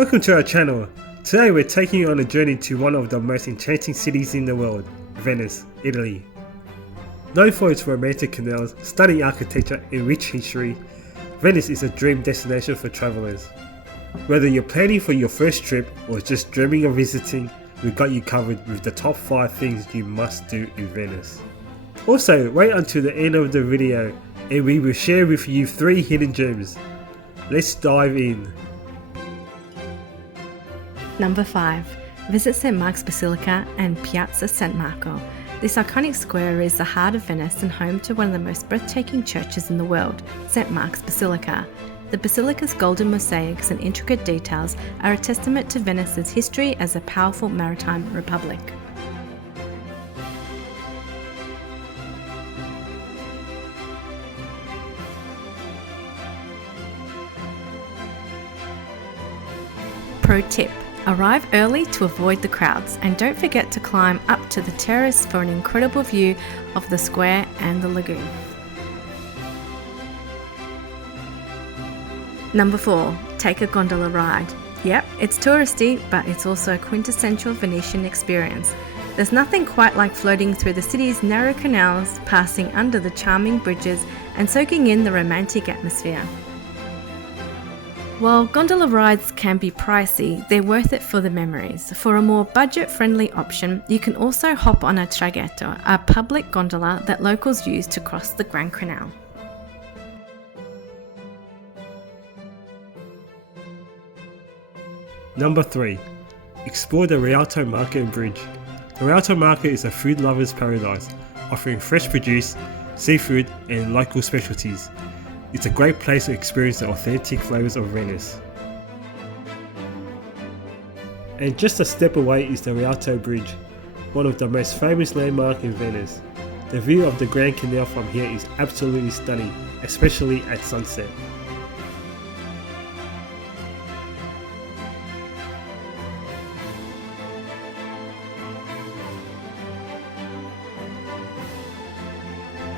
Welcome to our channel. Today we're taking you on a journey to one of the most enchanting cities in the world, Venice, Italy. Known for its romantic canals, stunning architecture and rich history, Venice is a dream destination for travelers. Whether you're planning for your first trip or just dreaming of visiting, we've got you covered with the top 5 things you must do in Venice. Also, wait until the end of the video and we will share with you 3 hidden gems. Let's dive in. Number 5. Visit St. Mark's Basilica and Piazza San Marco. This iconic square is the heart of Venice and home to one of the most breathtaking churches in the world, St. Mark's Basilica. The basilica's golden mosaics and intricate details are a testament to Venice's history as a powerful maritime republic. Pro tip: arrive early to avoid the crowds, and don't forget to climb up to the terrace for an incredible view of the square and the lagoon. Number 4. Take a gondola ride. Yep, it's touristy, but it's also a quintessential Venetian experience. There's nothing quite like floating through the city's narrow canals, passing under the charming bridges, and soaking in the romantic atmosphere. While gondola rides can be pricey, they're worth it for the memories. For a more budget-friendly option, you can also hop on a traghetto, a public gondola that locals use to cross the Grand Canal. Number 3. Explore the Rialto Market Bridge. The Rialto Market is a food lover's paradise, offering fresh produce, seafood and local specialties. It's a great place to experience the authentic flavours of Venice. And just a step away is the Rialto Bridge, one of the most famous landmarks in Venice. The view of the Grand Canal from here is absolutely stunning, especially at sunset.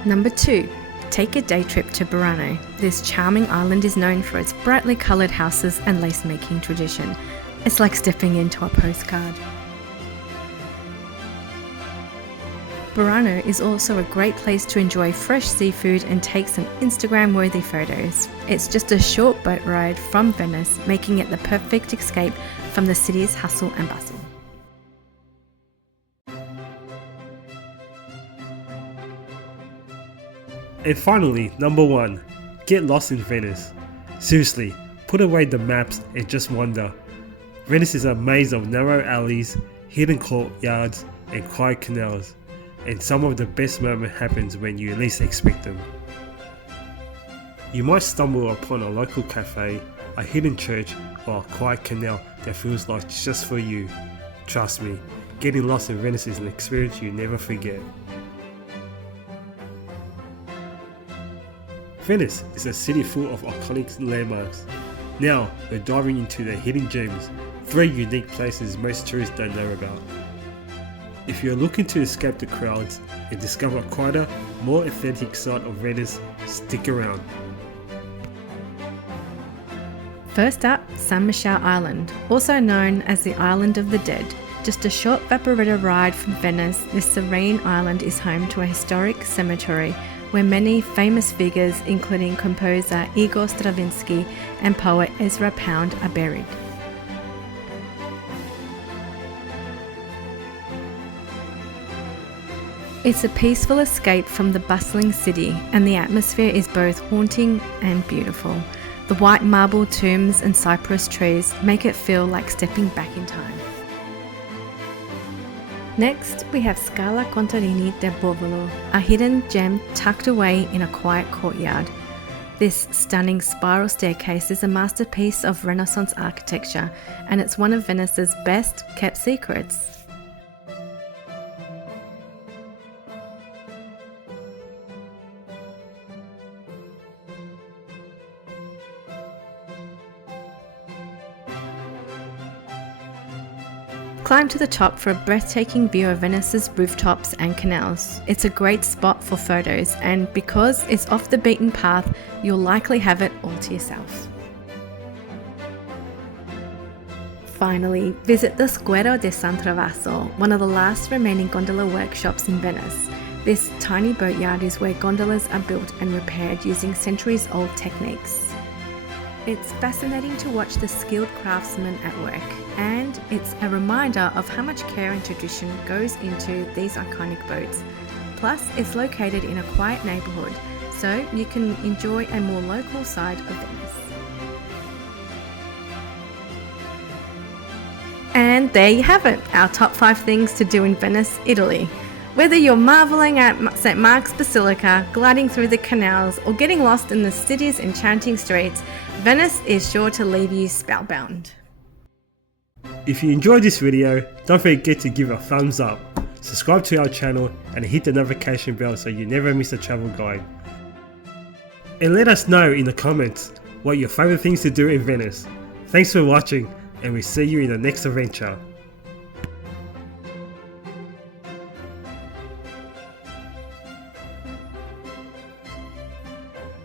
Number 2. Take a day trip to Burano. This charming island is known for its brightly coloured houses and lace-making tradition. It's like stepping into a postcard. Burano is also a great place to enjoy fresh seafood and take some Instagram-worthy photos. It's just a short boat ride from Venice, making it the perfect escape from the city's hustle and bustle. And finally, number 1. Get lost in Venice. Seriously, put away the maps and just wander. Venice is a maze of narrow alleys, hidden courtyards and quiet canals, and some of the best moments happens when you least expect them. You might stumble upon a local cafe, a hidden church or a quiet canal that feels like just for you. Trust me, getting lost in Venice is an experience you never forget. Venice is a city full of iconic landmarks. Now we're diving into the hidden gems, 3 unique places most tourists don't know about. If you're looking to escape the crowds and discover a quieter, more authentic side of Venice, stick around. First up, San Michele Island, also known as the Island of the Dead. Just a short vaporetta ride from Venice, this serene island is home to a historic cemetery where many famous figures, including composer Igor Stravinsky and poet Ezra Pound, are buried. It's a peaceful escape from the bustling city, and the atmosphere is both haunting and beautiful. The white marble tombs and cypress trees make it feel like stepping back in time. Next, we have Scala Contarini del Bovolo, a hidden gem tucked away in a quiet courtyard. This stunning spiral staircase is a masterpiece of Renaissance architecture, and it's one of Venice's best kept secrets. Climb to the top for a breathtaking view of Venice's rooftops and canals. It's a great spot for photos, and because it's off the beaten path, you'll likely have it all to yourself. finally, visit the Squero di San Trovaso, one of the last remaining gondola workshops in Venice. This tiny boatyard is where gondolas are built and repaired using centuries-old techniques. It's fascinating to watch the skilled craftsmen at work, and it's a reminder of how much care and tradition goes into these iconic boats. Plus, it's located in a quiet neighbourhood, so you can enjoy a more local side of Venice. And there you have it, our top 5 things to do in Venice, Italy. Whether you're marvelling at St. Mark's Basilica, gliding through the canals, or getting lost in the city's enchanting streets, Venice is sure to leave you spellbound. If you enjoyed this video, don't forget to give a thumbs up, subscribe to our channel and hit the notification bell so you never miss a travel guide. And let us know in the comments what your favourite things to do in Venice. Thanks for watching, and we'll see you in the next adventure.